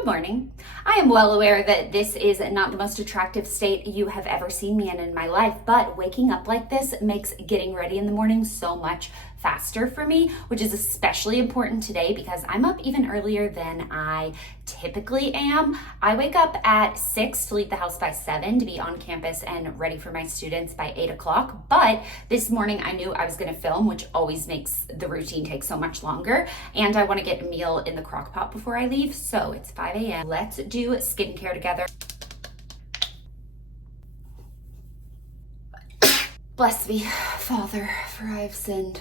Good morning. I am well aware that this is not the most attractive state you have ever seen me in my life, but waking up like this makes getting ready in the morning so much faster for me, which is especially important today because I'm up even earlier than I typically am. I wake up at 6 to leave the house by 7 to be on campus and ready for my students by 8 o'clock. But this morning I knew I was going to film, which always makes the routine take so much longer. And I want to get a meal in the crock pot before I leave. So it's 5 a.m. Let's do skincare together. Bless me, Father, for I have sinned.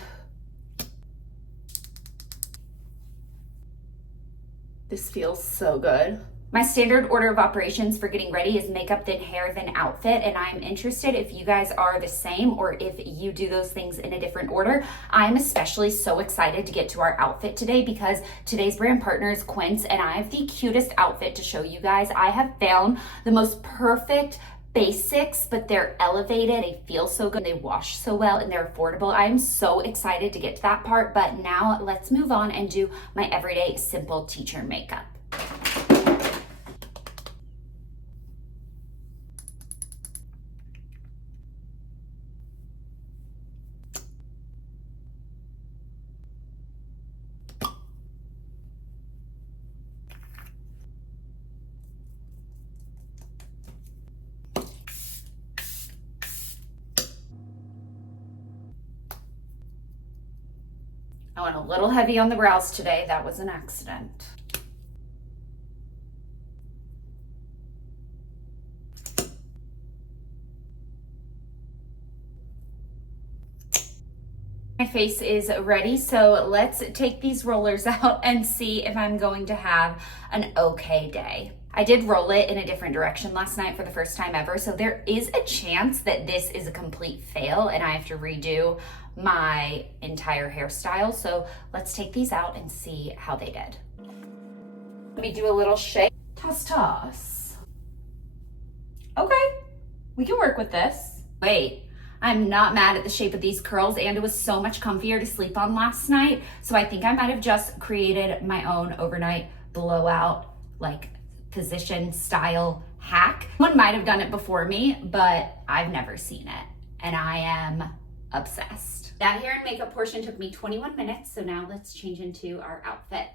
This feels so good. My standard order of operations for getting ready is makeup, then hair, then outfit, and I'm interested if you guys are the same or if you do those things in a different order. I'm especially so excited to get to our outfit today because today's brand partner is Quince, and I have the cutest outfit to show you guys. I have found the most perfect basics, but they're elevated. They feel so good. They wash so well and they're affordable. I'm so excited to get to that part, but now let's move on and do my everyday simple teacher makeup. I went a little heavy on the brows today. That was an accident. My face is ready, so let's take these rollers out and see if I'm going to have an okay day. I did roll it in a different direction last night for the first time ever, so there is a chance that this is a complete fail and I have to redo my entire hairstyle. So let's take these out and see how they did. Let me do a little shake. Toss, toss. Okay, we can work with this. Wait, I'm not mad at the shape of these curls, and it was so much comfier to sleep on last night. So I think I might have just created my own overnight blowout, like position style hack. One might have done it before me, but I've never seen it, and I am obsessed. That hair and makeup portion took me 21 minutes, so now let's change into our outfit.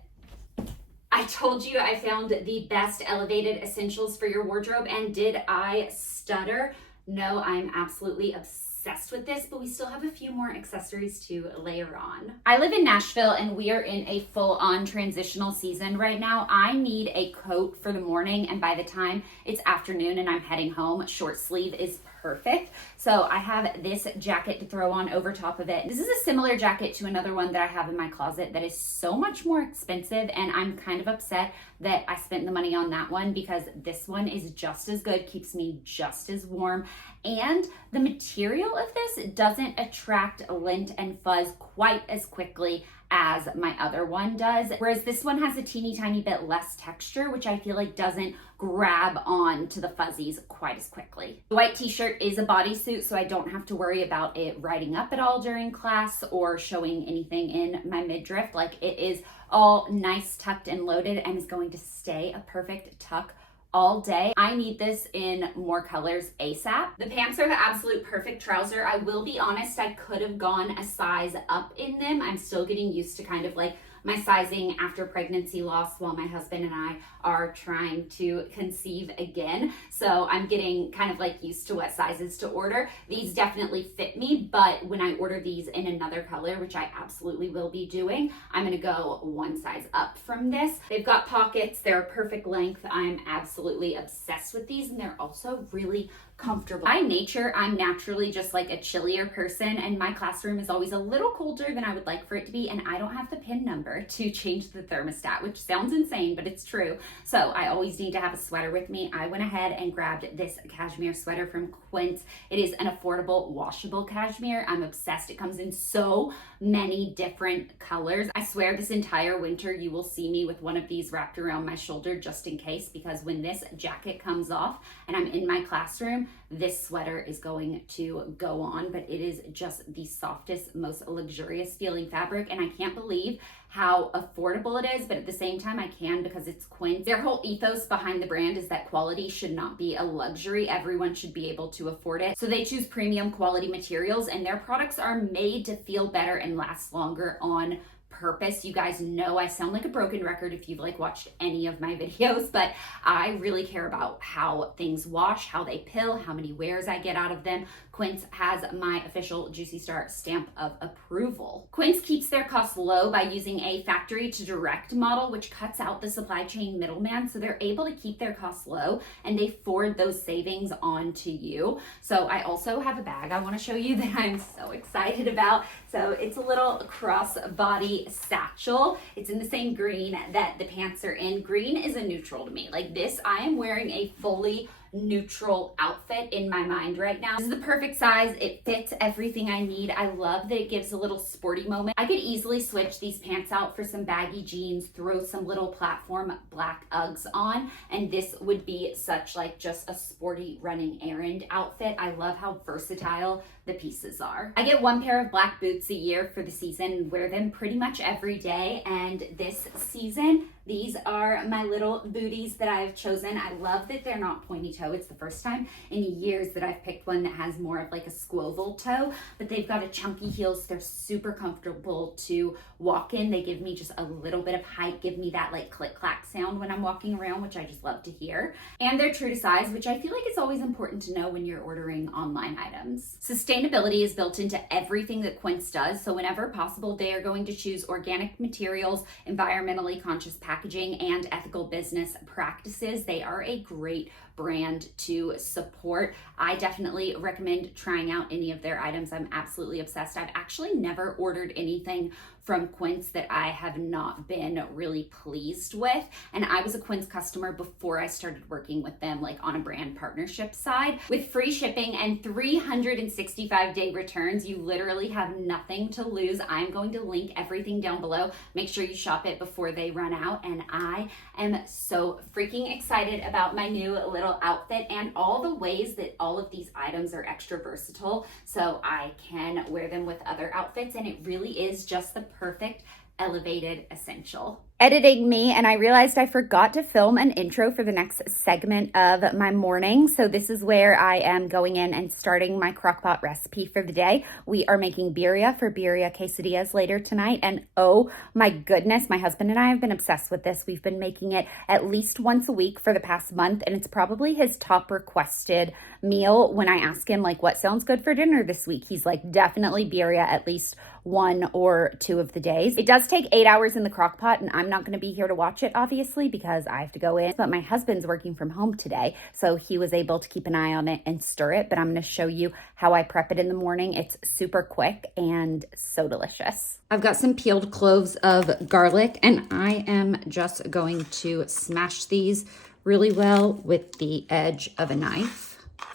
I told you I found the best elevated essentials for your wardrobe, and did I stutter? No, I'm absolutely obsessed with this, but we still have a few more accessories to layer on. I live in Nashville and we are in a full-on transitional season right now. I need a coat for the morning, and by the time it's afternoon and I'm heading home, short sleeve is perfect. So I have this jacket to throw on over top of it. This is a similar jacket to another one that I have in my closet that is so much more expensive, and I'm kind of upset that I spent the money on that one because this one is just as good, keeps me just as warm, and the material of this doesn't attract lint and fuzz quite as quickly as my other one does, whereas this one has a teeny tiny bit less texture, which I feel like doesn't grab on to the fuzzies quite as quickly. The white t-shirt is a bodysuit, so I don't have to worry about it riding up at all during class or showing anything in my midriff. Like, it is all nice, tucked and loaded, and is going to stay a perfect tuck all day. I need this in more colors ASAP. The pants are the absolute perfect trouser. I will be honest, I could have gone a size up in them. I'm still getting used to kind of like my sizing after pregnancy loss while my husband and I are trying to conceive again. So I'm getting kind of like used to what sizes to order. These definitely fit me, but when I order these in another color, which I absolutely will be doing, I'm gonna go one size up from this. They've got pockets, they're a perfect length. I'm absolutely obsessed with these, and they're also really comfortable. By nature, I'm naturally just like a chillier person, and my classroom is always a little colder than I would like for it to be, and I don't have the pin number to change the thermostat, which sounds insane, but it's true. So I always need to have a sweater with me. I went ahead and grabbed this cashmere sweater from Quince. It is an affordable washable cashmere. I'm obsessed. It comes in so many different colors. I swear this entire winter you will see me with one of these wrapped around my shoulder just in case, because when this jacket comes off and I'm in my classroom, this sweater is going to go on, but it is just the softest, most luxurious feeling fabric, and I can't believe how affordable it is, but at the same time I can because it's Quince. Their whole ethos behind the brand is that quality should not be a luxury. Everyone should be able to afford it. So they choose premium quality materials, and their products are made to feel better and last longer on purpose. You guys know I sound like a broken record if you've like watched any of my videos, but I really care about how things wash, how they pill, how many wears I get out of them. Quince has my official Juicy Star stamp of approval. Quince keeps their costs low by using a factory to direct model, which cuts out the supply chain middleman. So they're able to keep their costs low and they forward those savings on to you. So I also have a bag I want to show you that I'm so excited about. So it's a little crossbody satchel. It's in the same green that the pants are in. Green is a neutral to me. Like this, I am wearing a fully neutral outfit in my mind right now. This is the perfect size. It fits everything I need. I love that it gives a little sporty moment. I could easily switch these pants out for some baggy jeans, throw some little platform black Uggs on, and this would be such like just a sporty running errand outfit. I love how versatile the pieces are. I get one pair of black boots a year for the season and wear them pretty much every day, and this season these are my little booties that I've chosen. I love that they're not pointy toe. It's the first time in years that I've picked one that has more of like a squoval toe, but they've got a chunky heels. They're super comfortable to walk in. They give me just a little bit of height, give me that like click clack sound when I'm walking around, which I just love to hear. And they're true to size, which I feel like is always important to know when you're ordering online items. Sustainability is built into everything that Quince does. So whenever possible, they are going to choose organic materials, environmentally conscious packaging, and ethical business practices. They are a great brand to support. I definitely recommend trying out any of their items. I'm absolutely obsessed. I've actually never ordered anything from Quince that I have not been really pleased with. And I was a Quince customer before I started working with them, like on a brand partnership side. With free shipping and 365-day returns, you literally have nothing to lose. I'm going to link everything down below. Make sure you shop it before they run out. And I am so freaking excited about my new little outfit and all the ways that all of these items are extra versatile. So I can wear them with other outfits, and it really is just the perfect elevated essential. Editing me, and I realized I forgot to film an intro for the next segment of my morning. So this is where I am going in and starting my Crockpot recipe for the day. We are making birria for birria quesadillas later tonight. And oh my goodness, my husband and I have been obsessed with this. We've been making it at least once a week for the past month, and it's probably his top requested meal. When I ask him like what sounds good for dinner this week, he's like definitely birria at least 1 or 2 of the days. It does take 8 hours in the crock pot, and I'm not going to be here to watch it obviously because I have to go in, but my husband's working from home today, so he was able to keep an eye on it and stir it. But I'm going to show you how I prep it in the morning. It's super quick and so delicious. I've got some peeled cloves of garlic, and I am just going to smash these really well with the edge of a knife.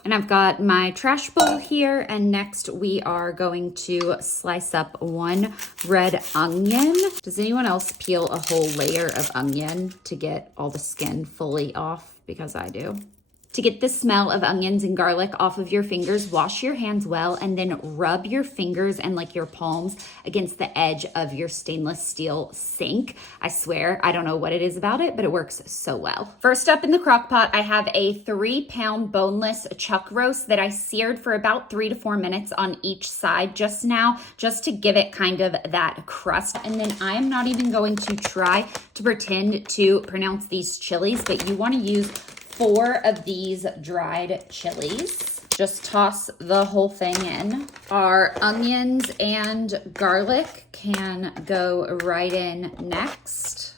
And I've got my trash bowl here, and next we are going to slice up 1 red onion. Does anyone else peel a whole layer of onion to get all the skin fully off? Because I do. To get the smell of onions and garlic off of your fingers, wash your hands well and then rub your fingers and like your palms against the edge of your stainless steel sink. I swear, I don't know what it is about it, but it works so well. First up in the crock pot, I have a 3-pound boneless chuck roast that I seared for about 3 to 4 minutes on each side just now, just to give it kind of that crust. And then I am not even going to try to pretend to pronounce these chilies, but you want to use 4 of these dried chilies. Just toss the whole thing in. Our onions and garlic can go right in next.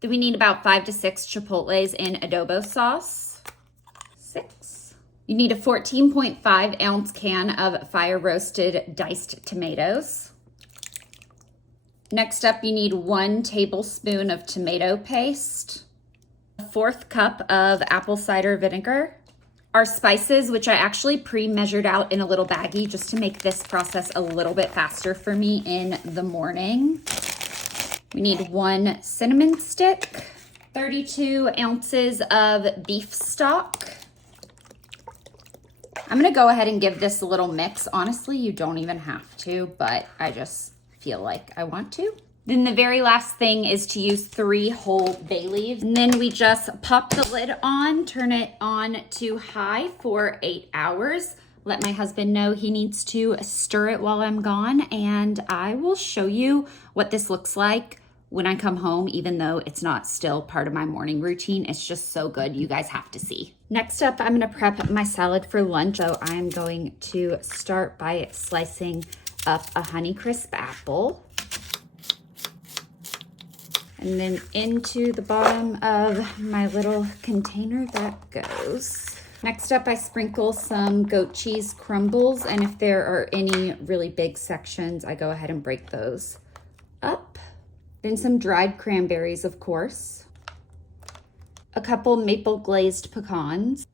Then we need about 5 to 6 chipotles in adobo sauce. 6. You need a 14.5 ounce can of fire roasted diced tomatoes. Next up, you need 1 tablespoon of tomato paste. 1/4 cup of apple cider vinegar. Our spices, which I actually pre-measured out in a little baggie just to make this process a little bit faster for me in the morning. We need 1 cinnamon stick, 32 ounces of beef stock, I'm gonna go ahead and give this a little mix. Honestly, you don't even have to, but I just feel like I want to. Then the very last thing is to use 3 whole bay leaves. And then we just pop the lid on, turn it on to high for 8 hours. Let my husband know he needs to stir it while I'm gone, and I will show you what this looks like when I come home, even though it's not still part of my morning routine. It's just so good. You guys have to see. Next up, I'm gonna prep my salad for lunch. So I'm going to start by slicing up a Honeycrisp apple. And then into the bottom of my little container that goes. Next up, I sprinkle some goat cheese crumbles, and if there are any really big sections, I go ahead and break those up. Then some dried cranberries, of course. A couple maple glazed pecans.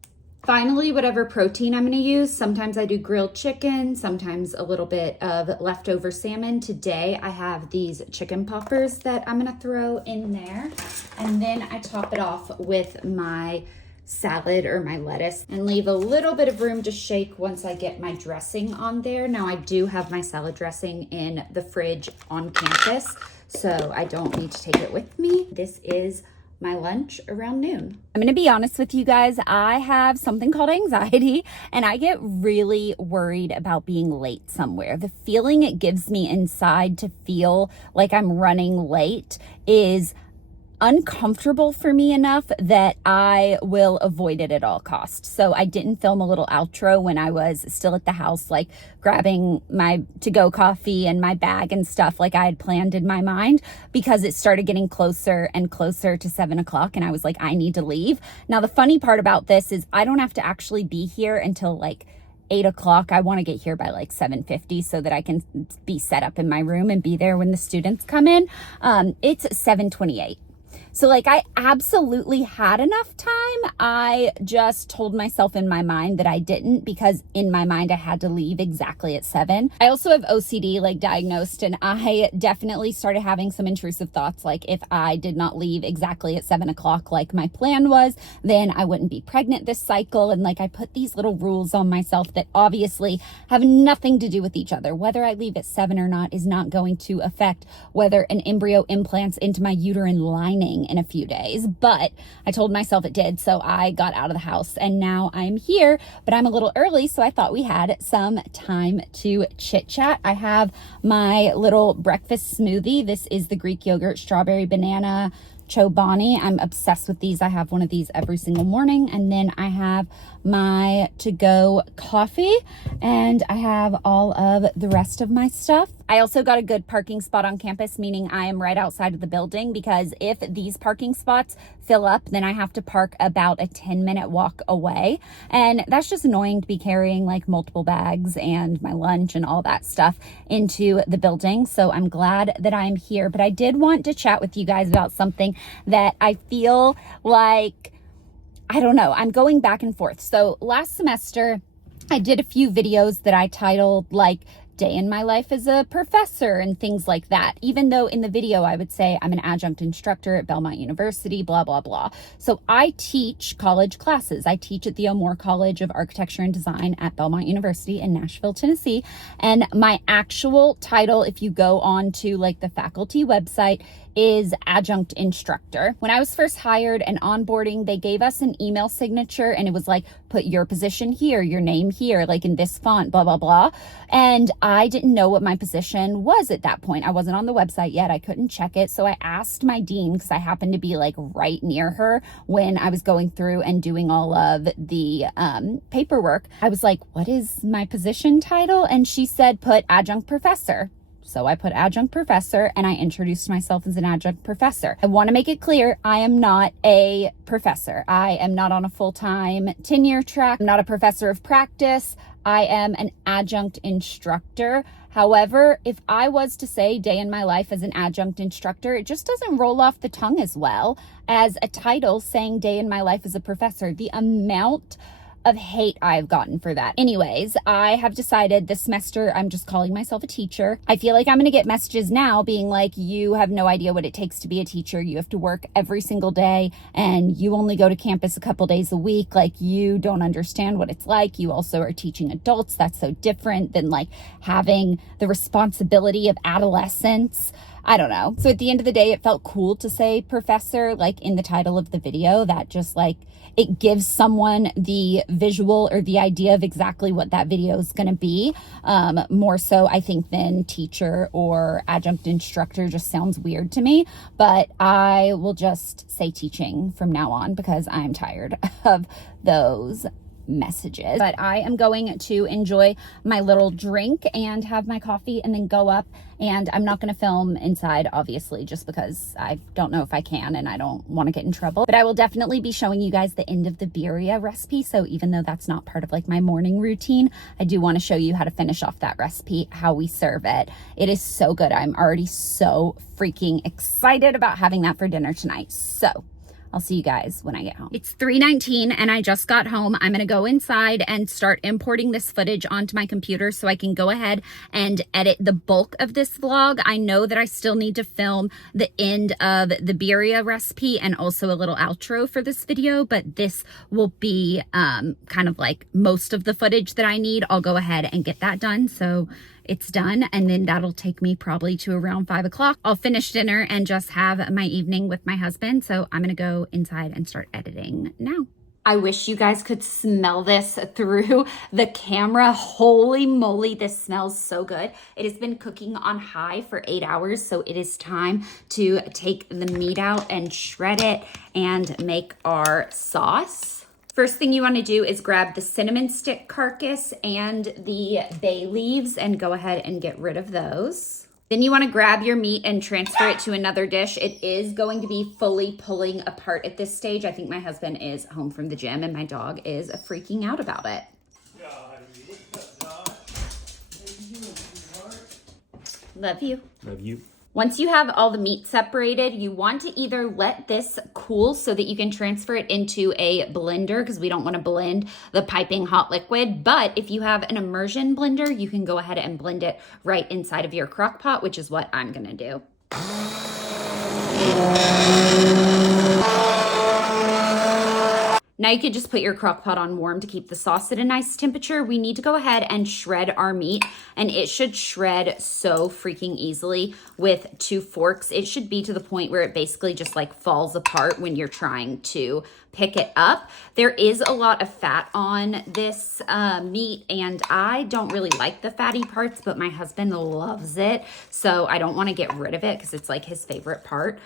Finally, whatever protein I'm gonna use. Sometimes I do grilled chicken, sometimes a little bit of leftover salmon. Today, I have these chicken poppers that I'm gonna throw in there. And then I top it off with my salad or my lettuce and leave a little bit of room to shake once I get my dressing on there. Now, I do have my salad dressing in the fridge on campus, so I don't need to take it with me. This is my lunch around noon. I'm gonna be honest with you guys, I have something called anxiety, and I get really worried about being late somewhere. The feeling it gives me inside to feel like I'm running late is uncomfortable for me enough that I will avoid it at all costs. So I didn't film a little outro when I was still at the house, like grabbing my to-go coffee and my bag and stuff like I had planned in my mind, because it started getting closer and closer to 7 o'clock and I was like, I need to leave. Now, the funny part about this is I don't have to actually be here until like 8 o'clock. I want to get here by like 7:50 so that I can be set up in my room and be there when the students come in. It's 7:28. So like I absolutely had enough time. I just told myself in my mind that I didn't, because in my mind I had to leave exactly at 7. I also have OCD like diagnosed, and I definitely started having some intrusive thoughts. Like if I did not leave exactly at 7 o'clock like my plan was, then I wouldn't be pregnant this cycle. And like I put these little rules on myself that obviously have nothing to do with each other. Whether I leave at 7 or not is not going to affect whether an embryo implants into my uterine lining in a few days, but I told myself it did, so I got out of the house and now I'm here, but I'm a little early, so I thought we had some time to chit chat. I have my little breakfast smoothie. This is the Greek yogurt, strawberry, banana, chobani. I'm obsessed with these. I have one of these every single morning. And then I have my to-go coffee, and I have all of the rest of my stuff. I also got a good parking spot on campus, meaning I am right outside of the building, because if these parking spots fill up, then I have to park about a 10-minute walk away. And that's just annoying to be carrying like multiple bags and my lunch and all that stuff into the building. So I'm glad that I'm here. But I did want to chat with you guys about something that I feel like, I don't know, I'm going back and forth. So last semester, I did a few videos that I titled like Day in My Life as a Professor and things like that. Even though in the video I would say I'm an adjunct instructor at Belmont University, blah, blah, blah. So I teach college classes. I teach at the O'Moore College of Architecture and Design at Belmont University in Nashville, Tennessee. And my actual title, if you go on to like the faculty website, is adjunct instructor. When I was first hired and onboarding, they gave us an email signature and it was like, put your position here, your name here, like in this font, blah, blah, blah. And I didn't know what my position was at that point. I wasn't on the website yet. I couldn't check it. So I asked my dean, because I happened to be like right near her when I was going through and doing all of the paperwork. I was like, what is my position title? And she said, put adjunct professor. So I put adjunct professor and I introduced myself as an adjunct professor. I want to make it clear, I am not a professor. I am not on a full-time tenure track. I'm not a professor of practice. I am an adjunct instructor. However, if I was to say day in my life as an adjunct instructor, it just doesn't roll off the tongue as well as a title saying day in my life as a professor. The amount of hate I've gotten for that. Anyways, I have decided this semester I'm just calling myself a teacher. I feel like I'm going to get messages now being like, you have no idea what it takes to be a teacher. You have to work every single day and you only go to campus a couple days a week. Like, you don't understand what it's like. You also are teaching adults. That's so different than like having the responsibility of adolescence. I don't know. So at the end of the day, it felt cool to say professor, like in the title of the video. That just like, it gives someone the visual or the idea of exactly what that video is going to be. More so, I think, than teacher or adjunct instructor. Just sounds weird to me, but I will just say teaching from now on because I'm tired of those messages. But I am going to enjoy my little drink and have my coffee and then go up, and I'm not going to film inside, obviously, just because I don't know if I can and I don't want to get in trouble. But I will definitely be showing you guys the end of the birria recipe. So even though that's not part of like my morning routine, I do want to show you how to finish off that recipe, how we serve it. It is so good. I'm already so freaking excited about having that for dinner tonight. So I'll see you guys when I get home. It's 3:19 and I just got home. I'm gonna go inside and start importing this footage onto my computer so I can go ahead and edit the bulk of this vlog. I know that I still need to film the end of the birria recipe and also a little outro for this video, but this will be kind of like most of the footage that I need. I'll go ahead and get that done. So it's done, and then that'll take me probably to around 5 o'clock. I'll finish dinner and just have my evening with my husband. So I'm gonna go inside and start editing now. I wish you guys could smell this through the camera. Holy moly, this smells so good. It has been cooking on high for 8 hours, so it is time to take the meat out and shred it and make our sauce. First thing you want to do is grab the cinnamon stick carcass and the bay leaves and go ahead and get rid of those. Then you want to grab your meat and transfer it to another dish. It is going to be fully pulling apart at this stage. I think my husband is home from the gym and my dog is freaking out about it. Love you. Love you. Once you have all the meat separated, you want to either let this cool so that you can transfer it into a blender, because we don't want to blend the piping hot liquid. But if you have an immersion blender, you can go ahead and blend it right inside of your crock pot, which is what I'm going to do. Now you could just put your crock pot on warm to keep the sauce at a nice temperature. We need to go ahead and shred our meat, and it should shred so freaking easily with 2 forks. It should be to the point where it basically just like falls apart when you're trying to pick it up. There is a lot of fat on this meat, and I don't really like the fatty parts, but my husband loves it, so I don't want to get rid of it because it's like his favorite part.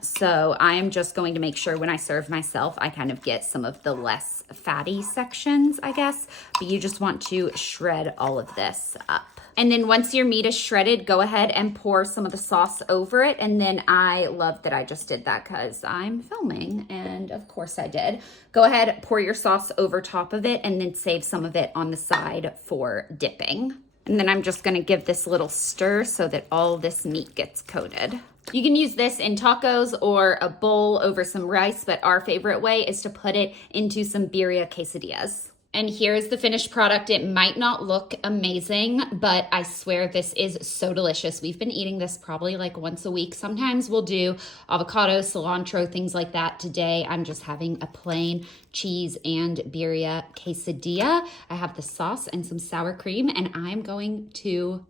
So I'm just going to make sure when I serve myself, I kind of get some of the less fatty sections, I guess, but you just want to shred all of this up. And then once your meat is shredded, go ahead and pour some of the sauce over it. And then I love that I just did that because I'm filming, and of course I did. Go ahead, pour your sauce over top of it, and then save some of it on the side for dipping. And then I'm just gonna give this a little stir so that all this meat gets coated. You can use this in tacos or a bowl over some rice, but our favorite way is to put it into some birria quesadillas. And here's the finished product. It might not look amazing, but I swear this is so delicious. We've been eating this probably like once a week. Sometimes we'll do avocado, cilantro, things like that. Today, I'm just having a plain cheese and birria quesadilla. I have the sauce and some sour cream, and I'm going to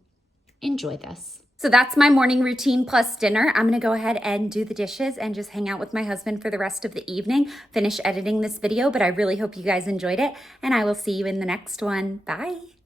enjoy this. So that's my morning routine plus dinner. I'm gonna go ahead and do the dishes and just hang out with my husband for the rest of the evening, finish editing this video, but I really hope you guys enjoyed it, and I will see you in the next one. Bye.